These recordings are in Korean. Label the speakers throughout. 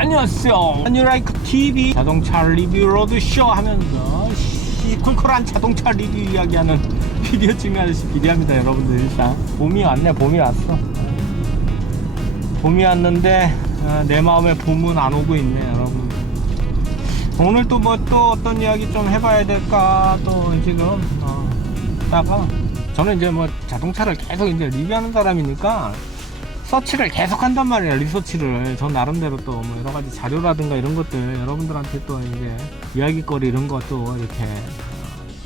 Speaker 1: 안녕하세요. 뉴라이크 TV 자동차 리뷰 로드쇼 하면서 시콜콜한 자동차 리뷰 이야기하는 비디오 찍는 아저씨 비디오입니다 여러분들. 일단 봄이 왔네 봄이 왔어. 봄이 왔는데 아, 내 마음에 봄은 안 오고 있네 여러분. 오늘 또 뭐 또 어떤 이야기 좀 해봐야 될까 또 지금 어, 다가 저는 이제 뭐 자동차를 계속 이제 리뷰하는 사람이니까 서치를 계속 한단 말이에요 리서치를. 저 나름대로 또 뭐 여러 가지 자료라든가 이런 것들 여러분들한테 또 이제 이야기거리 이런 것도 이렇게 어,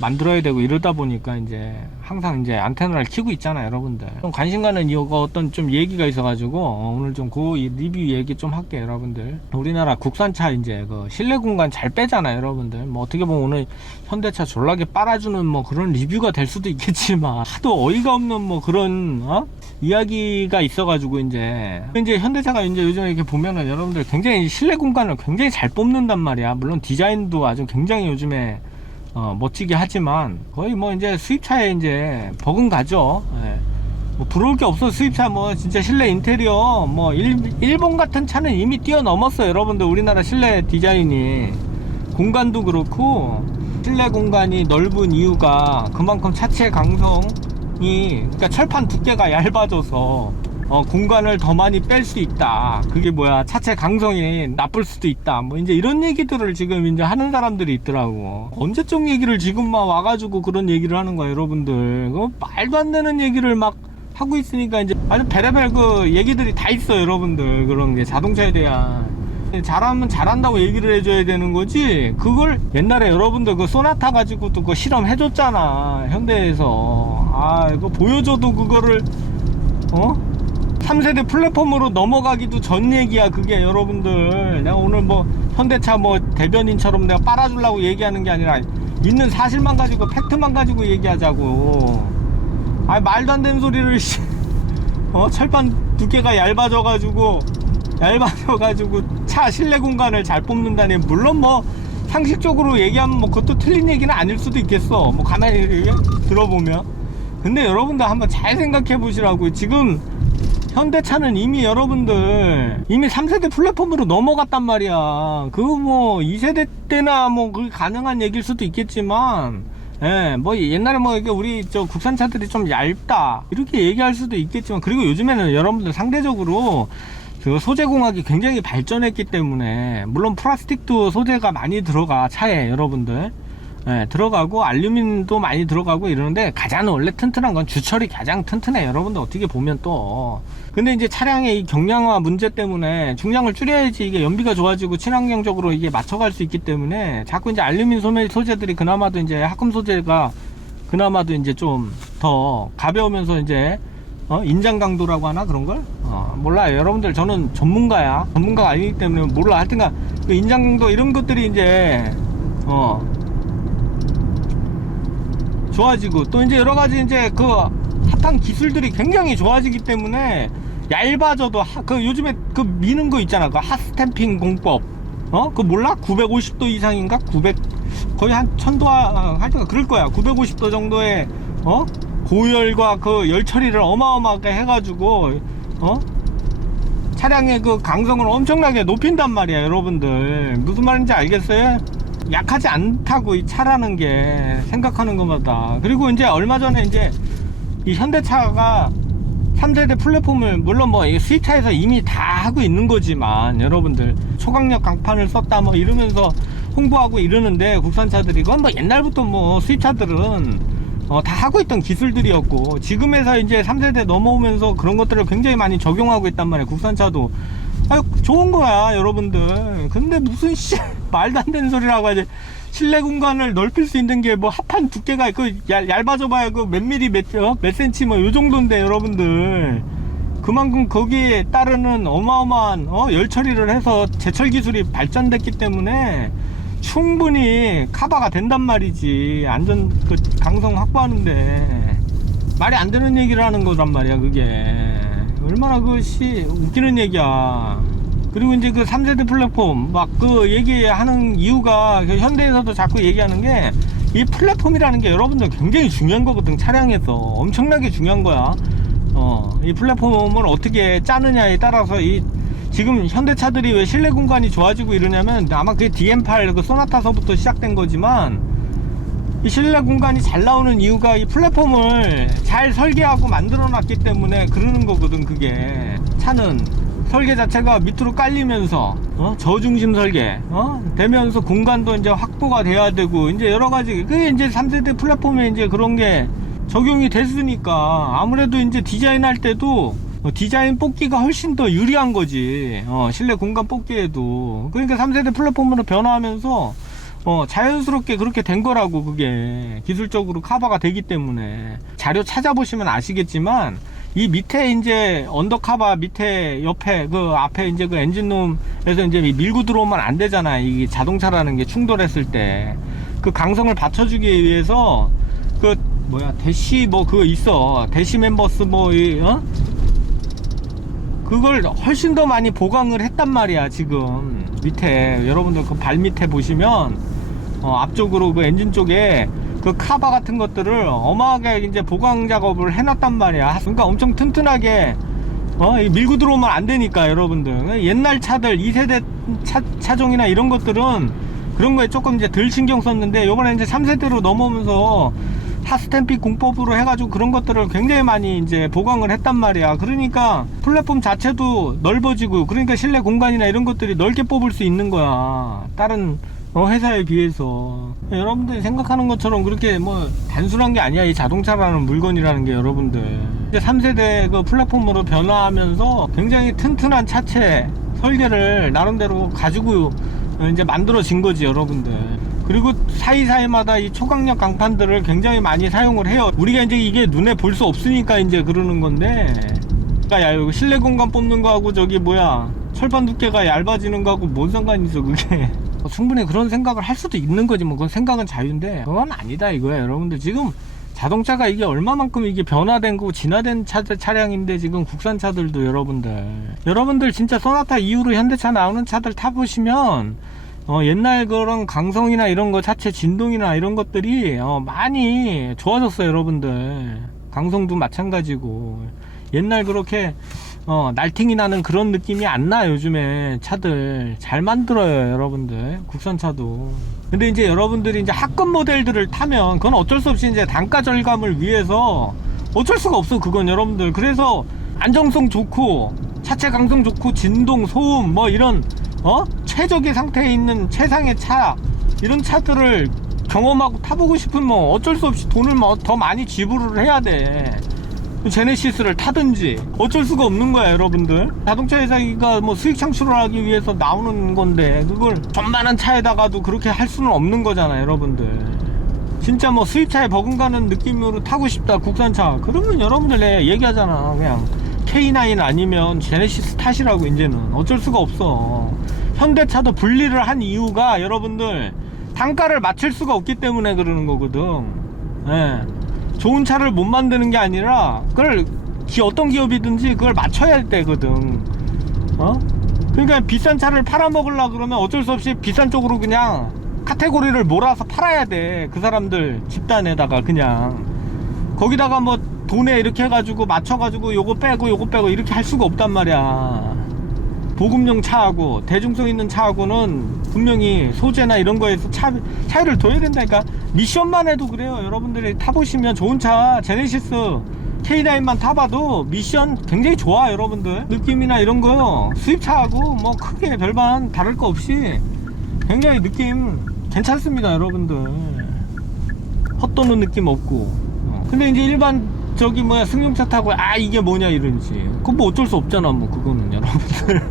Speaker 1: 만들어야 되고 이러다 보니까 이제 항상 이제 안테나를 키고 있잖아요 여러분들. 좀 관심 가는 이유가 어떤 좀 얘기가 있어가지고 어, 오늘 좀 그 리뷰 얘기 좀 할게요 여러분들. 우리나라 국산차 이제 그 실내 공간 잘 빼잖아요 여러분들. 뭐 어떻게 보면 오늘 현대차 졸라게 빨아주는 뭐 그런 리뷰가 될 수도 있겠지만 하도 어이가 없는 뭐 그런 어? 이야기가 있어가지고 이제. 이제 현대차가 이제 요즘에 이렇게 보면은 여러분들 굉장히 실내 공간을 굉장히 잘 뽑는단 말이야. 물론 디자인도 아주 굉장히 요즘에 어, 멋지게 하지만 거의 뭐 이제 수입차에 이제 버금가죠. 예. 뭐 부러울 게 없어 수입차 뭐 진짜 실내 인테리어 뭐 일, 일본 같은 차는 이미 뛰어넘었어요 여러분들 우리나라 실내 디자인이 공간도 그렇고 실내 공간이 넓은 이유가 그만큼 차체 강성이 그러니까 철판 두께가 얇아져서 어, 공간을 더 많이 뺄 수 있다. 그게 뭐야 차체 강성이 나쁠 수도 있다. 뭐 이제 이런 얘기들을 지금 이제 하는 사람들이 있더라고. 언제적 얘기를 지금만 와가지고 그런 얘기를 하는 거야, 여러분들. 그 말도 안 되는 얘기를 막 하고 있으니까 이제 아주 베레벨 그 얘기들이 다 있어, 여러분들. 그런 게 자동차에 대한. 잘하면 잘한다고 얘기를 해줘야 되는 거지. 그걸 옛날에 여러분들 그 소나타 가지고도 그 실험 해줬잖아. 현대에서. 아, 이거 보여줘도 그거를, 어? 3세대 플랫폼으로 넘어가기도 전 얘기야 그게 여러분들. 내가 오늘 뭐 현대차 뭐 대변인처럼 내가 빨아주려고 얘기하는 게 아니라 있는 사실만 가지고 팩트만 가지고 얘기하자고. 아 말도 안 되는 소리를 씨. 어? 철판 두께가 얇아져 가지고 얇아져 가지고 차 실내 공간을 잘 뽑는다니. 물론 뭐 상식적으로 얘기하면 뭐 그것도 틀린 얘기는 아닐 수도 있겠어. 뭐 가만히 들어보면. 근데 여러분들 한번 잘 생각해 보시라고 지금 현대차는 이미 여러분들 이미 3세대 플랫폼으로 넘어갔단 말이야. 그거 뭐 2세대 때나 뭐 그게 가능한 얘기일 수도 있겠지만 예, 뭐 옛날에 뭐 이게 우리 저 국산차들이 좀 얇다 이렇게 얘기할 수도 있겠지만 그리고 요즘에는 여러분들 상대적으로 그 소재 공학이 굉장히 발전했기 때문에 물론 플라스틱도 소재가 많이 들어가 차에 여러분들 예, 들어가고 알루미늄도 많이 들어가고 이러는데 가장 원래 튼튼한 건 주철이 가장 튼튼해 여러분들 어떻게 보면 또 근데 이제 차량의 이 경량화 문제 때문에 중량을 줄여야지 이게 연비가 좋아지고 친환경적으로 이게 맞춰갈 수 있기 때문에 자꾸 이제 알루미늄 소매 소재들이 그나마도 이제 합금 소재가 그나마도 이제 좀 더 가벼우면서 이제 어? 인장 강도라고 하나 그런 걸? 어, 몰라요. 여러분들 저는 전문가야. 전문가가 아니기 때문에 몰라. 하여튼간 그 인장 강도 이런 것들이 이제 어 좋아지고 또 이제 여러 가지 이제 그 핫한 기술들이 굉장히 좋아지기 때문에 얇아져도 하, 그 요즘에 그 미는 거 있잖아. 그 핫스탬핑 공법. 어? 그 몰라? 950도 이상인가? 900 거의 한 1000도 아, 하여튼 그럴 거야. 950도 정도의 어? 고열과 그 열 처리를 어마어마하게 해가지고 어? 차량의 그 강성을 엄청나게 높인단 말이야 여러분들. 무슨 말인지 알겠어요? 약하지 않다고 이 차라는 게 생각하는 것마다. 그리고 이제 얼마 전에 이제 이 현대차가 3세대 플랫폼을 물론 뭐이 수입차에서 이미 다 하고 있는 거지만 여러분들 초강력 강판을 썼다 뭐 이러면서 홍보하고 이러는데 국산차들이 그건 뭐 옛날부터 뭐 수입차들은 어, 다 하고 있던 기술들이었고 지금에서 이제 3세대 넘어오면서 그런 것들을 굉장히 많이 적용하고 있단 말이에요. 국산차도 아유 좋은 거야 여러분들. 근데 무슨 씨 말도 안 되는 소리라고 하지. 실내 공간을 넓힐 수 있는 게 뭐 합판 두께가 그 얇- 얇아져 봐야 그 몇 미리 몇, 어? 몇 센치 뭐 요 정도인데 여러분들. 그만큼 거기에 따르는 어마어마한 어? 열 처리를 해서 제철 기술이 발전됐기 때문에 충분히 카바가 된단 말이지. 안전 그 강성 확보하는데. 말이 안 되는 얘기를 하는 거란 말이야 그게 얼마나 그씨 웃기는 얘기야. 그리고 이제 그 3세대 플랫폼 막 그 얘기하는 이유가 그 현대에서도 자꾸 얘기하는 게 이 플랫폼이라는 게 여러분들 굉장히 중요한 거거든 차량에서. 엄청나게 중요한 거야. 어 이 플랫폼을 어떻게 짜느냐에 따라서 이 지금 현대차들이 왜 실내 공간이 좋아지고 이러냐면 아마 그게 DM8 그 소나타서부터 시작된 거지만 이 실내 공간이 잘 나오는 이유가 이 플랫폼을 잘 설계하고 만들어 놨기 때문에 그러는 거거든 그게 차는 설계 자체가 밑으로 깔리면서 어? 저중심 설계 어? 되면서 공간도 이제 확보가 돼야 되고 이제 여러 가지 그게 이제 3세대 플랫폼에 이제 그런 게 적용이 됐으니까 아무래도 이제 디자인할 때도 어, 디자인 뽑기가 훨씬 더 유리한 거지 어, 실내 공간 뽑기에도 그러니까 3세대 플랫폼으로 변화하면서 어, 자연스럽게 그렇게 된 거라고 그게 기술적으로 커버가 되기 때문에. 자료 찾아보시면 아시겠지만 이 밑에 이제 언더카바 밑에 옆에 그 앞에 이제 그 엔진룸에서 이제 밀고 들어오면 안 되잖아. 이 자동차라는 게 충돌했을 때. 그 강성을 받쳐주기 위해서 그 뭐야 대시 뭐 그거 있어. 대시 멤버스 뭐 이, 어? 그걸 훨씬 더 많이 보강을 했단 말이야 지금. 밑에. 여러분들 그 발 밑에 보시면 어, 앞쪽으로 그 엔진 쪽에 그 카바 같은 것들을 어마하게 이제 보강 작업을 해놨단 말이야 그러니까 엄청 튼튼하게 어, 이 밀고 들어오면 안 되니까 여러분들 옛날 차들 2세대 차, 차종이나 이런 것들은 그런 거에 조금 이제 덜 신경 썼는데 요번에 이제 3세대로 넘어오면서 하스템픽 공법으로 해가지고 그런 것들을 굉장히 많이 이제 보강을 했단 말이야. 그러니까 플랫폼 자체도 넓어지고 그러니까 실내 공간이나 이런 것들이 넓게 뽑을 수 있는 거야. 다른 어, 회사에 비해서. 여러분들이 생각하는 것처럼 그렇게 뭐 단순한 게 아니야. 이 자동차라는 물건이라는 게 여러분들. 이제 3세대 그 플랫폼으로 변화하면서 굉장히 튼튼한 차체 설계를 나름대로 가지고 이제 만들어진 거지 여러분들. 그리고 사이사이마다 이 초강력 강판들을 굉장히 많이 사용을 해요. 우리가 이제 이게 눈에 볼 수 없으니까 이제 그러는 건데. 야 이거 실내 공간 뽑는 거하고 저기 뭐야. 철판 두께가 얇아지는 거하고 뭔 상관이 있어 그게 충분히 그런 생각을 할 수도 있는 거지. 뭐 그건 생각은 자유인데 그건 아니다 이거야 여러분들. 지금 자동차가 이게 얼마만큼 이게 변화된 거고 진화된 차, 차량인데 지금 국산 차들도 여러분들. 여러분들 진짜 소나타 이후로 현대차 나오는 차들 타보시면 어, 옛날 그런 강성이나 이런 거 자체 진동이나 이런 것들이 어, 많이 좋아졌어요 여러분들. 강성도 마찬가지고. 옛날 그렇게 어, 날팅이 나는 그런 느낌이 안 나 요즘에 차들. 잘 만들어요 여러분들. 국산차도. 근데 이제 여러분들이 이제 합급 모델들을 타면 그건 어쩔 수 없이 이제 단가 절감을 위해서 어쩔 수가 없어 그건 여러분들. 그래서 안정성 좋고 차체 강성 좋고 진동 소음 뭐 이런 어? 최적의 상태에 있는 최상의 차 이런 차들을 경험하고 타보고 싶으면 어쩔 수 없이 돈을 뭐더 많이 지불을 해야 돼 제네시스를 타든지 어쩔 수가 없는 거야 여러분들. 자동차 회사가 뭐 수익 창출을 하기 위해서 나오는 건데 그걸 전만한 차에다가도 그렇게 할 수는 없는 거잖아 여러분들. 진짜 뭐 수입차에 버금가는 느낌으로 타고 싶다 국산차. 그러면 여러분들 내 얘기하잖아 그냥. K9 아니면 제네시스 탓이라고 이제는. 어쩔 수가 없어. 현대차도 분리를 한 이유가 여러분들 단가를 맞출 수가 없기 때문에 그러는 거거든. 예. 좋은 차를 못 만드는 게 아니라 그걸 기 어떤 기업이든지 그걸 맞춰야 되거든. 어? 그러니까 비싼 차를 팔아먹으려 그러면 어쩔 수 없이 비싼 쪽으로 그냥 카테고리를 몰아서 팔아야 돼. 그 사람들 집단에다가 그냥. 거기다가 뭐 돈에 이렇게 해가지고 맞춰가지고 요거 빼고 요거 빼고 이렇게 할 수가 없단 말이야 보급용 차하고 대중성 있는 차하고는 분명히 소재나 이런 거에서 차, 차이를 둬야 된다니까. 미션만 해도 그래요. 여러분들이 타보시면 좋은 차 제네시스 K9만 타봐도 미션 굉장히 좋아 여러분들. 느낌이나 이런 거 수입차하고 뭐 크게 별반 다를 거 없이 굉장히 느낌 괜찮습니다 여러분들. 헛도는 느낌 없고. 어. 근데 이제 일반 저기 뭐야 승용차 타고 아 이게 뭐냐 이러지. 그건 뭐 어쩔 수 없잖아 뭐 그거는 여러분들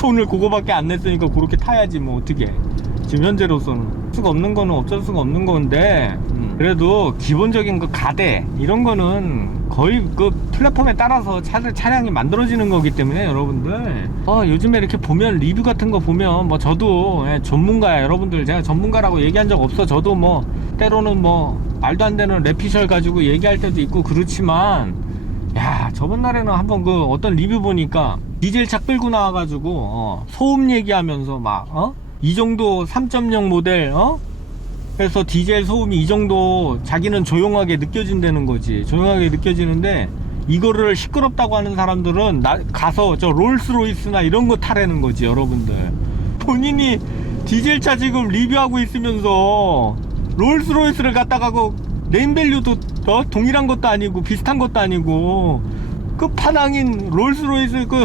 Speaker 1: 돈을 그거밖에 안 냈으니까 그렇게 타야지 뭐 어떻게. 지금 현재로서는. 수가 없는 거는 어쩔 수가 없는 건데 음, 그래도 기본적인 그 가대 이런 거는 거의 그 플랫폼에 따라서 차들 차량이 만들어지는 거기 때문에 여러분들. 어, 요즘에 이렇게 보면 리뷰 같은 거 보면 뭐 저도 예, 전문가야. 여러분들 제가 전문가라고 얘기한 적 없어. 저도 뭐 때로는 뭐 말도 안 되는 래피셜 가지고 얘기할 때도 있고 그렇지만 야 저번 날에는 한번 그 어떤 리뷰 보니까 디젤차 끌고 나와가지고 어, 소음 얘기하면서 막 어? 이 정도 3.0 모델 어? 그래서 디젤 소음이 이 정도 자기는 조용하게 느껴진다는 거지 조용하게 느껴지는데 이거를 시끄럽다고 하는 사람들은 나, 가서 저 롤스로이스나 이런 거 타라는 거지 여러분들 본인이 디젤차 지금 리뷰하고 있으면서 롤스로이스를 갖다가 그 네임밸류도 어? 동일한 것도 아니고 비슷한 것도 아니고 끝판왕인 롤스로이스 그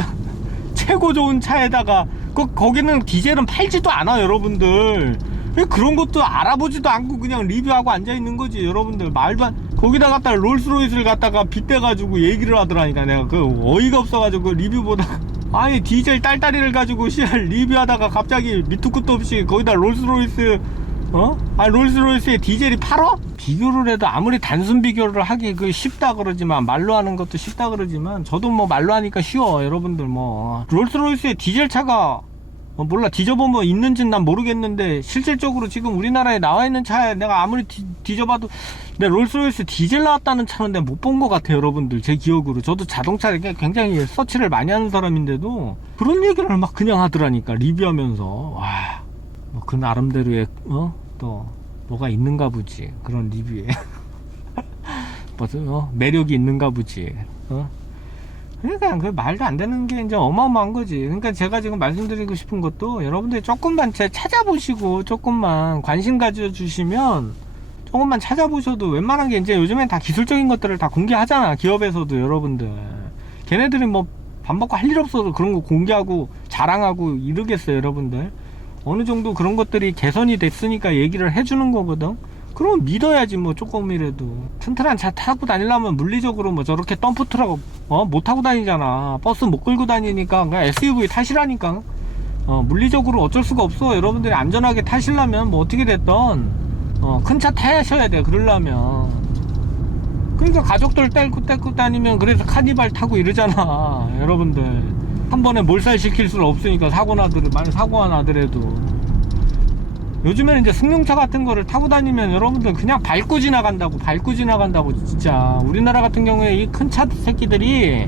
Speaker 1: 최고 좋은 차에다가 그 거기는 디젤은 팔지도 않아 여러분들. 왜 그런 것도 알아보지도 않고 그냥 리뷰하고 앉아 있는 거지 여러분들. 말도 안 거기다 갖다 롤스로이스를 갖다가 빗대가지고 얘기를 하더라니까 내가. 그 어이가 없어가지고 리뷰 보다가. 아니 디젤 딸딸이를 가지고 씨알 리뷰하다가 갑자기 밑도 끝도 없이 거기다 롤스로이스 어? 아 롤스로이스에 디젤이 팔어? 비교를 해도 아무리 단순 비교를 하기 그 쉽다 그러지만 말로 하는 것도 쉽다 그러지만 저도 뭐 말로 하니까 쉬워 여러분들 뭐 롤스로이스의 디젤 차가 어, 몰라 뒤져보면 있는지는 난 모르겠는데 실질적으로 지금 우리나라에 나와 있는 차에 내가 아무리 뒤, 뒤져봐도 내 롤스로이스 디젤 나왔다는 차는 내가 못 본 것 같아요 여러분들 제 기억으로 저도 자동차를 꽤 굉장히 서치를 많이 하는 사람인데도 그런 얘기를 막 그냥 하더라니까 리뷰하면서 와뭐그 나름대로의 어? 또 뭐가 있는가 보지 그런 리뷰에 무슨 어? 매력이 있는가 보지 어? 그러니까 그 말도 안 되는 게 이제 어마어마한 거지 그러니까 제가 지금 말씀드리고 싶은 것도 여러분들이 조금만 제- 찾아보시고 조금만 관심 가져주시면 조금만 찾아보셔도 웬만한 게 이제 요즘엔 다 기술적인 것들을 다 공개하잖아 기업에서도 여러분들 걔네들이 뭐 밥 먹고 할 일 없어서 그런 거 공개하고 자랑하고 이러겠어요 여러분들 어느 정도 그런 것들이 개선이 됐으니까 얘기를 해주는 거거든. 그럼 믿어야지 뭐 조금이라도. 튼튼한 차 타고 다니려면 물리적으로 뭐 저렇게 덤프 트럭 어 못 타고 다니잖아. 버스 못 끌고 다니니까 그냥 SUV 타시라니까. 어 물리적으로 어쩔 수가 없어. 여러분들이 안전하게 타시려면 뭐 어떻게 됐던? 어 큰 차 타셔야 돼 그러려면. 그러니까 가족들 떼고 떼고 다니면 그래서 카니발 타고 이러잖아 여러분들 한 번에 몰살 시킬 수는 없으니까 사고 나더라도 많이 사고가 나더라도. 요즘에는 이제 승용차 같은 거를 타고 다니면 여러분들 그냥 밟고 지나간다고 밟고 지나간다고 진짜. 우리나라 같은 경우에 이 큰 차 새끼들이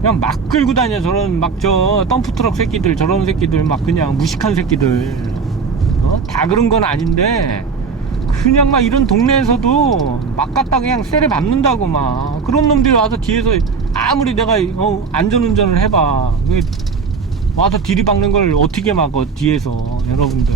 Speaker 1: 그냥 막 끌고 다녀 저런 막 저 덤프트럭 새끼들 저런 새끼들 막 그냥 무식한 새끼들. 어? 다 그런 건 아닌데 그냥 막 이런 동네에서도 막 갖다 그냥 쎄를 밟는다고 막. 그런 놈들이 와서 뒤에서 아무리 내가 어, 안전운전을 해봐. 그 와서 들이박는 걸 어떻게 막어 뒤에서 여러분들.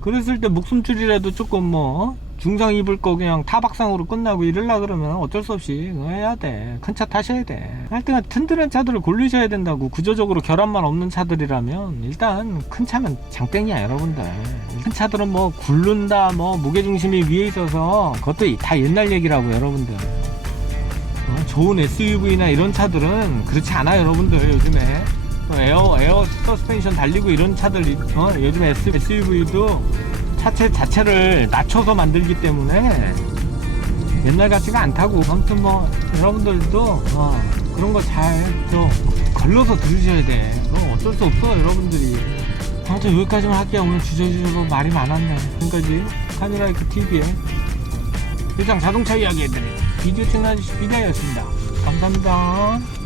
Speaker 1: 그랬을 때 목숨줄이라도 조금 뭐 어? 중상 입을 거 그냥 타박상으로 끝나고 이럴라 그러면 어쩔 수 없이 해야 돼. 큰 차 타셔야 돼. 하여튼 튼튼한 차들을 고르셔야 된다고 구조적으로 결함만 없는 차들이라면 일단 큰 차면 장땡이야 여러분들. 큰 차들은 뭐 굴른다 뭐 무게중심이 위에 있어서 그것도 다 옛날 얘기라고 여러분들. 어, 좋은 SUV나 이런 차들은 그렇지 않아요 여러분들 요즘에. 또 에어 에어 서스펜션 달리고 이런 차들 어, 요즘 SUV도 차체 자체를 낮춰서 만들기 때문에 옛날 같지가 않다고. 아무튼 뭐 여러분들도 어, 그런 거 잘좀 걸러서 들으셔야 돼. 그건 어쩔 수 없어 여러분들이. 아무튼 여기까지만 할게요. 오늘 주저주저로 말이 많았네. 지금까지 카니라이크 TV의 일장 자동차 이야기 해드린 비디오 채널 비디오였습니다. 감사합니다